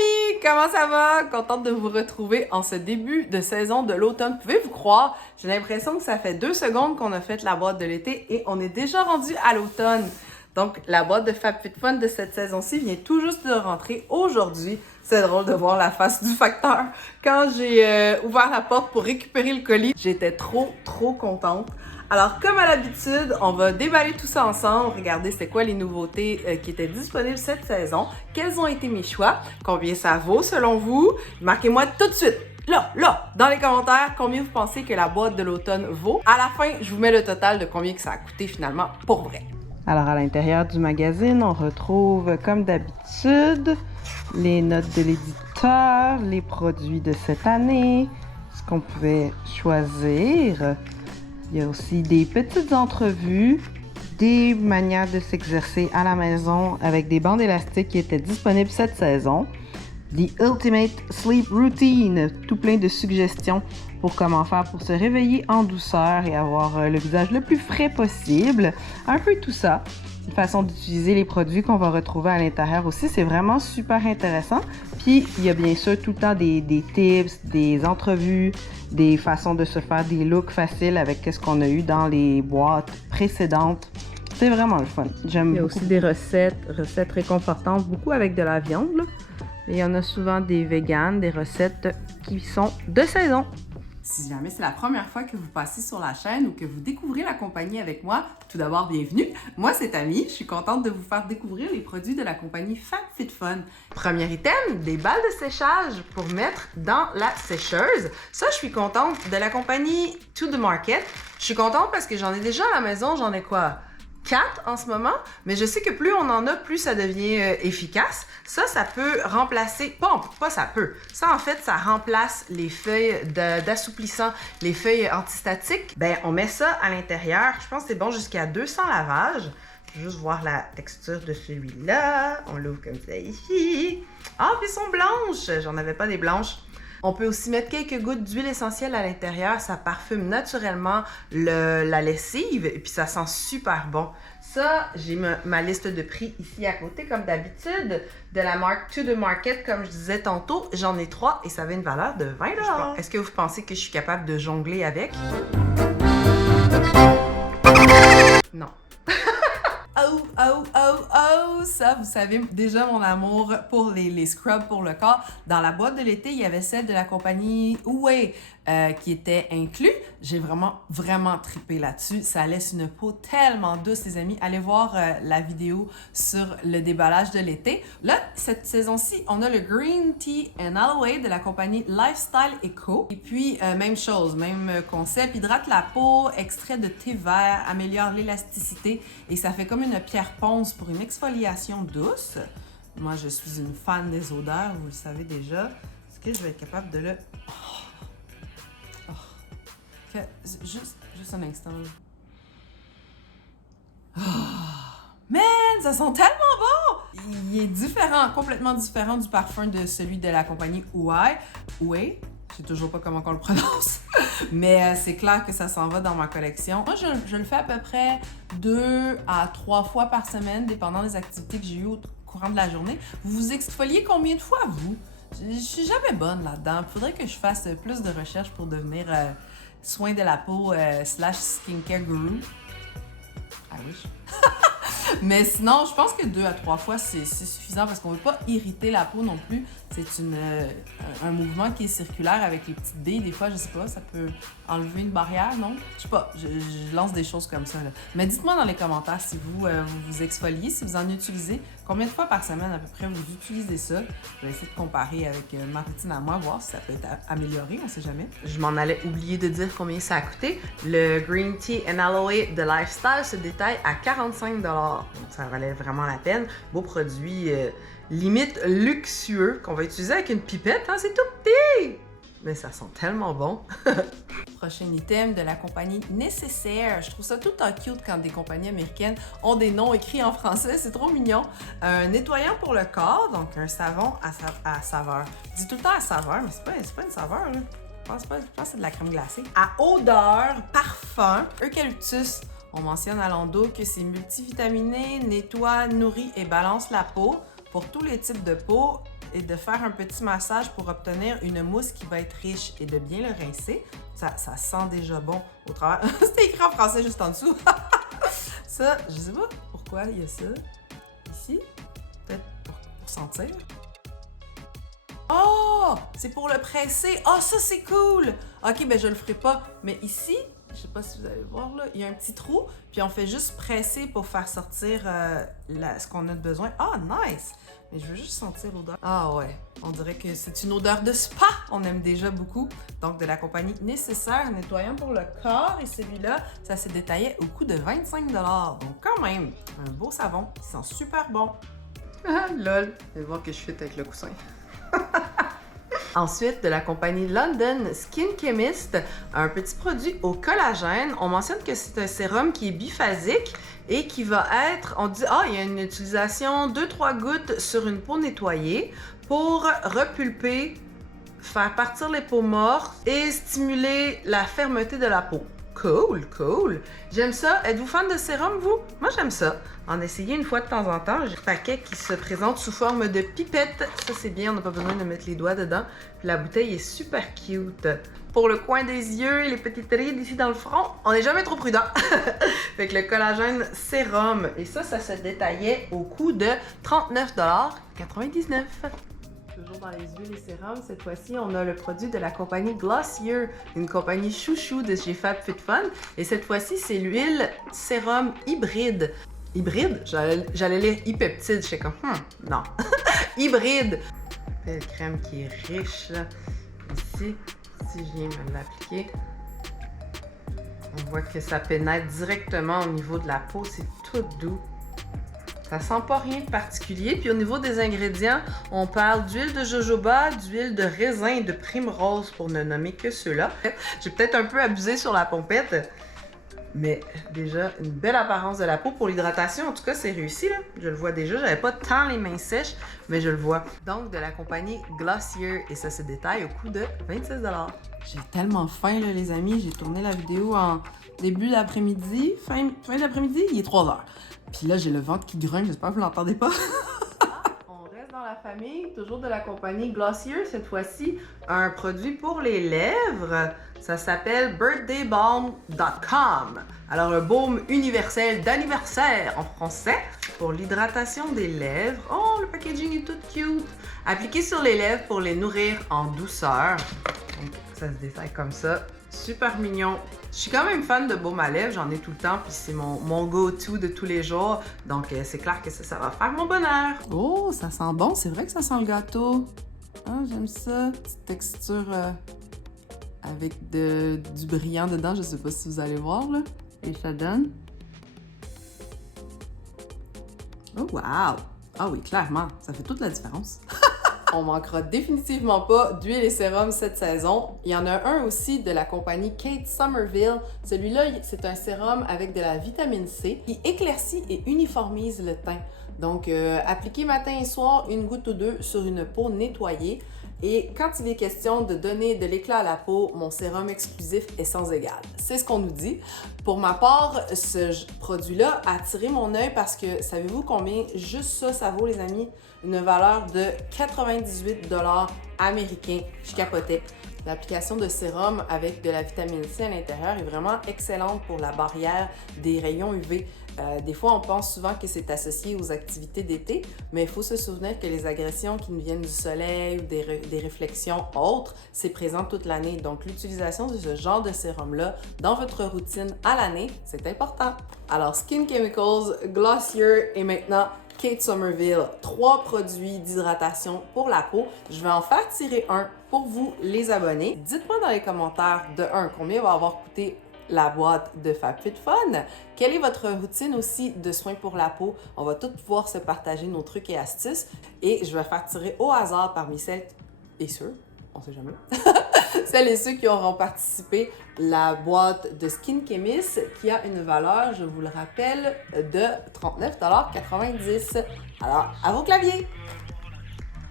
amis! Comment ça va? Contente de vous retrouver en ce début de saison de l'automne. Pouvez-vous croire? J'ai l'impression que ça fait 2 secondes qu'on a fait la boîte de l'été et on est déjà rendu à l'automne. Donc, la boîte de FabFitFun de cette saison-ci vient tout juste de rentrer aujourd'hui. C'est drôle de voir la face du facteur. Quand j'ai ouvert la porte pour récupérer le colis, j'étais trop contente. Alors, comme à l'habitude, on va déballer tout ça ensemble, regarder c'est quoi les nouveautés qui étaient disponibles cette saison, quels ont été mes choix, combien ça vaut selon vous. Marquez-moi tout de suite, là, dans les commentaires, combien vous pensez que la boîte de l'automne vaut. À la fin, je vous mets le total de combien que ça a coûté finalement pour vrai. Alors, à l'intérieur du magazine, on retrouve, comme d'habitude, les notes de l'éditeur, les produits de cette année, ce qu'on pouvait choisir. Il y a aussi des petites entrevues, des manières de s'exercer à la maison avec des bandes élastiques qui étaient disponibles cette saison. The Ultimate Sleep Routine, tout plein de suggestions pour comment faire pour se réveiller en douceur et avoir le visage le plus frais possible. Un peu tout ça. Une façon d'utiliser les produits qu'on va retrouver à l'intérieur aussi, c'est vraiment super intéressant. Puis, il y a bien sûr tout le temps des tips, des entrevues, des façons de se faire des looks faciles avec ce qu'on a eu dans les boîtes précédentes. C'est vraiment le fun. J'aime beaucoup. Il y a aussi des recettes réconfortantes, beaucoup avec de la viande, là. Et il y en a souvent des véganes, des recettes qui sont de saison. Si jamais c'est la première fois que vous passez sur la chaîne ou que vous découvrez la compagnie avec moi, tout d'abord, bienvenue. Moi, c'est Tammy. Je suis contente de vous faire découvrir les produits de la compagnie FabFitFun. Premier item, des balles de séchage pour mettre dans la sécheuse. Ça, je suis contente de la compagnie To The Market. Je suis contente parce que j'en ai déjà à la maison. J'en ai quoi? 4 en ce moment, mais je sais que plus on en a, plus ça devient efficace. Ça peut remplacer, ça en fait, ça remplace les feuilles d'assouplissant, les feuilles antistatiques. Ben, on met ça à l'intérieur, je pense que c'est bon jusqu'à 200 lavages. Je vais juste voir la texture de celui-là. On l'ouvre comme ça ici. Ah, puis ils sont blanches! J'en avais pas des blanches. On peut aussi mettre quelques gouttes d'huile essentielle à l'intérieur. Ça parfume naturellement la lessive et puis ça sent super bon. Ça, j'ai ma liste de prix ici à côté, comme d'habitude, de la marque To The Market. Comme je disais tantôt, j'en ai 3 et ça avait une valeur de 20 $. Est-ce que vous pensez que je suis capable de jongler avec? Non. Ça, vous savez déjà mon amour pour les scrubs pour le corps. Dans la boîte de l'été, il y avait celle de la compagnie Ouai qui était inclus. J'ai vraiment trippé là-dessus. Ça laisse une peau tellement douce, les amis. Allez voir la vidéo sur le déballage de l'été. Là, cette saison-ci, on a le Green Tea and Aloe de la compagnie Lifestyle Eco. Et puis, même chose, même concept. Hydrate la peau, extrait de thé vert, améliore l'élasticité et ça fait comme une pierre ponce pour une exfoliation douce. Moi, je suis une fan des odeurs, vous le savez déjà. Est-ce que je vais être capable de le... Juste un instant. Man, ça sent tellement bon! Il est différent, complètement différent du parfum de celui de la compagnie Ouai. Ouai? Je sais toujours pas comment on le prononce. Mais c'est clair que ça s'en va dans ma collection. Moi, je le fais à peu près 2 à 3 fois par semaine, dépendant des activités que j'ai eues au courant de la journée. Vous vous exfoliez combien de fois, vous? Je suis jamais bonne là-dedans. Il faudrait que je fasse plus de recherches pour devenir soin de la peau / skincare guru. I wish. Mais sinon, je pense que 2 à 3 fois, c'est suffisant parce qu'on ne veut pas irriter la peau non plus. C'est un mouvement qui est circulaire avec les petites billes. Des fois, je sais pas, ça peut enlever une barrière, non? Je sais pas, je lance des choses comme ça, là. Mais dites-moi dans les commentaires si vous exfoliez, si vous en utilisez. Combien de fois par semaine à peu près vous utilisez ça? Je vais essayer de comparer avec ma routine à moi, voir si ça peut être amélioré, on sait jamais. Je m'en allais oublier de dire combien ça a coûté. Le Green Tea and Aloe de Lifestyle se détaille à 45 $. Donc ça valait vraiment la peine. Beau produit limite luxueux qu'on va utiliser avec une pipette, hein, c'est tout petit! Mais ça sent tellement bon! Prochain item de la compagnie Nécessaire. Je trouve ça tout le temps cute quand des compagnies américaines ont des noms écrits en français, c'est trop mignon. Un nettoyant pour le corps, donc un savon à saveur. Je dis tout le temps à saveur, mais c'est pas une saveur, là. Je pense que c'est de la crème glacée. À odeur, parfum, eucalyptus. On mentionne à l'endos que c'est multivitaminé, nettoie, nourrit et balance la peau. Pour tous les types de peau, et de faire un petit massage pour obtenir une mousse qui va être riche et de bien le rincer. Ça sent déjà bon au travers. C'était écrit en français juste en dessous. Ça, je sais pas pourquoi il y a ça ici. Peut-être pour sentir. Oh! C'est pour le presser. Oh, ça, c'est cool! OK, ben je le ferai pas. Mais ici, je sais pas si vous allez voir, là, il y a un petit trou, puis on fait juste presser pour faire sortir ce qu'on a de besoin. Ah, nice! Mais je veux juste sentir l'odeur. Ah ouais, on dirait que c'est une odeur de spa! On aime déjà beaucoup. Donc, de la compagnie Nécessaire, nettoyant pour le corps. Et celui-là, ça se détaillait au coût de 25 $. Donc, quand même, un beau savon qui sent super bon. Ah, lol! Je vais voir que je fit avec le coussin. Ensuite, de la compagnie London Skin Chemist, un petit produit au collagène. On mentionne que c'est un sérum qui est biphasique et qui va être, on dit, il y a une utilisation 2-3 gouttes sur une peau nettoyée pour repulper, faire partir les peaux mortes et stimuler la fermeté de la peau. Cool, cool. J'aime ça. Êtes-vous fan de sérum, vous? Moi, j'aime ça. En essayer une fois de temps en temps. J'ai un paquet qui se présente sous forme de pipette. Ça, c'est bien. On n'a pas besoin de mettre les doigts dedans. Puis la bouteille est super cute. Pour le coin des yeux et les petites rides ici dans le front, on n'est jamais trop prudent. Fait que le collagène sérum. Et ça se détaillait au coût de 39,99 $. Toujours dans les huiles et sérums, cette fois-ci, on a le produit de la compagnie Glossier, une compagnie chouchou de chez FabFitFun. Et cette fois-ci, c'est l'huile sérum hybride. Hybride? J'allais lire e-peptide, je sais comme, non. Hybride! Belle crème qui est riche, là. Ici, si je viens me l'appliquer, on voit que ça pénètre directement au niveau de la peau, c'est tout doux. Ça sent pas rien de particulier. Puis au niveau des ingrédients, on parle d'huile de jojoba, d'huile de raisin et de primrose pour ne nommer que ceux-là. J'ai peut-être un peu abusé sur la pompette, mais déjà une belle apparence de la peau. Pour l'hydratation, en tout cas, c'est réussi, là. Je le vois déjà. J'avais pas tant les mains sèches, mais je le vois. Donc, de la compagnie Glossier, et ça se détaille au coût de 26 $. J'ai tellement faim, là, les amis. J'ai tourné la vidéo en début d'après-midi. Fin d'après-midi, il est 3 heures. Puis là, j'ai le ventre qui grince, j'espère que vous l'entendez pas. On reste dans la famille, toujours de la compagnie Glossier, cette fois-ci, un produit pour les lèvres. Ça s'appelle birthdaybalm.com. Alors, un baume universel d'anniversaire en français pour l'hydratation des lèvres. Oh, le packaging est tout cute. Appliqué sur les lèvres pour les nourrir en douceur. Donc, ça se détaille comme ça. Super mignon. Je suis quand même fan de baume à lèvres, j'en ai tout le temps, puis c'est mon go-to de tous les jours. Donc, c'est clair que ça va faire mon bonheur. Oh, ça sent bon, c'est vrai que ça sent le gâteau. Ah, j'aime ça. Petite texture avec du brillant dedans, je sais pas si vous allez voir, là. Et ça donne. Oh, wow! Ah oui, clairement, ça fait toute la différence. On manquera définitivement pas d'huile et sérum cette saison. Il y en a un aussi de la compagnie Kate Somerville. Celui-là, c'est un sérum avec de la vitamine C qui éclaircit et uniformise le teint. Donc, appliquez matin et soir, une goutte ou deux sur une peau nettoyée. Et quand il est question de donner de l'éclat à la peau, mon sérum exclusif est sans égal. C'est ce qu'on nous dit. Pour ma part, ce produit-là a attiré mon œil parce que, savez-vous combien juste ça vaut, les amis? Une valeur de 98 $ américains. Je capotais. L'application de sérum avec de la vitamine C à l'intérieur est vraiment excellente pour la barrière des rayons UV. Des fois, on pense souvent que c'est associé aux activités d'été, mais il faut se souvenir que les agressions qui nous viennent du soleil ou des réflexions autres, c'est présent toute l'année. Donc, l'utilisation de ce genre de sérum-là dans votre routine à l'année, c'est important. Alors, Skin Chemicals, Glossier et maintenant Kate Somerville, 3 produits d'hydratation pour la peau. Je vais en faire tirer un pour vous, les abonnés. Dites-moi dans les commentaires de combien va avoir coûté la boîte de FabFitFun. Quelle est votre routine aussi de soins pour la peau? On va tous pouvoir se partager nos trucs et astuces et je vais faire tirer au hasard parmi celles et ceux, on sait jamais, celles et ceux qui auront participé la boîte de Skin Chemist qui a une valeur, je vous le rappelle, de 39,90 $. Alors, à vos claviers!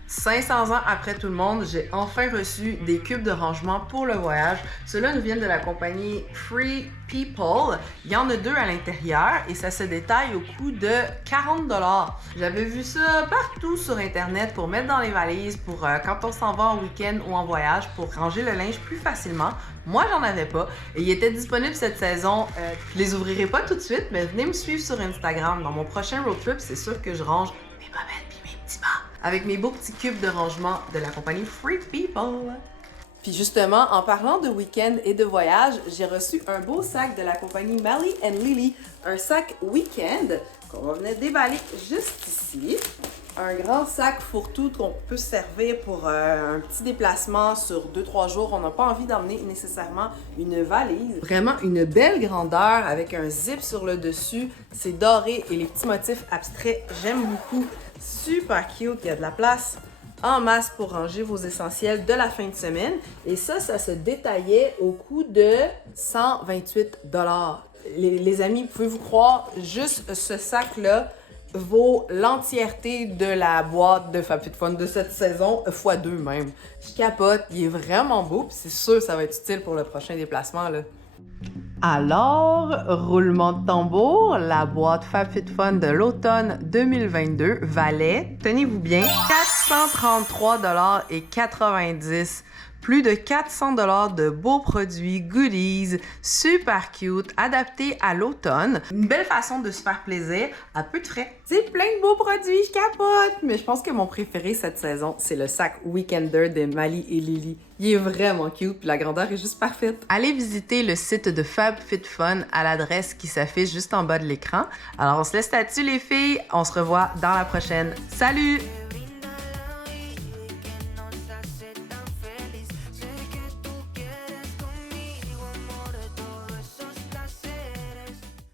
500 ans après tout le monde, j'ai enfin reçu des cubes de rangement pour le voyage. Ceux-là nous viennent de la compagnie Free People. Il y en a 2 à l'intérieur et ça se détaille au coût de 40 $. J'avais vu ça partout sur Internet pour mettre dans les valises pour quand on s'en va en week-end ou en voyage pour ranger le linge plus facilement. Moi, j'en avais pas et ils étaient disponibles cette saison. Je les ouvrirai pas tout de suite, mais venez me suivre sur Instagram. Dans mon prochain road trip, c'est sûr que je range mes bobettes puis mes petits bas avec mes beaux petits cubes de rangement de la compagnie Free People. Puis justement, en parlant de week-end et de voyage, j'ai reçu un beau sac de la compagnie Mally & Lily, un sac week-end qu'on va venir déballer juste ici. Un grand sac fourre-tout qu'on peut se servir pour un petit déplacement sur 2-3 jours. On n'a pas envie d'emmener nécessairement une valise. Vraiment une belle grandeur avec un zip sur le dessus. C'est doré et les petits motifs abstraits, j'aime beaucoup. Super cute, il y a de la place en masse pour ranger vos essentiels de la fin de semaine. Et ça se détaillait au coût de 128 $. Les amis, pouvez-vous croire, juste ce sac-là vaut l'entièreté de la boîte de FabFitFun de cette saison, x2 même. Je capote, il est vraiment beau, puis c'est sûr que ça va être utile pour le prochain déplacement, là. Alors, roulement de tambour, la boîte FabFitFun de l'automne 2022 valait, tenez-vous bien, 433,90 $. Plus de 400 $ de beaux produits, goodies, super cute, adaptés à l'automne. Une belle façon de se faire plaisir à peu de frais. C'est plein de beaux produits, je capote! Mais je pense que mon préféré cette saison, c'est le sac Weekender de Mally & Lily. Il est vraiment cute, puis la grandeur est juste parfaite. Allez visiter le site de FabFitFun à l'adresse qui s'affiche juste en bas de l'écran. Alors on se laisse là-dessus les filles, on se revoit dans la prochaine. Salut!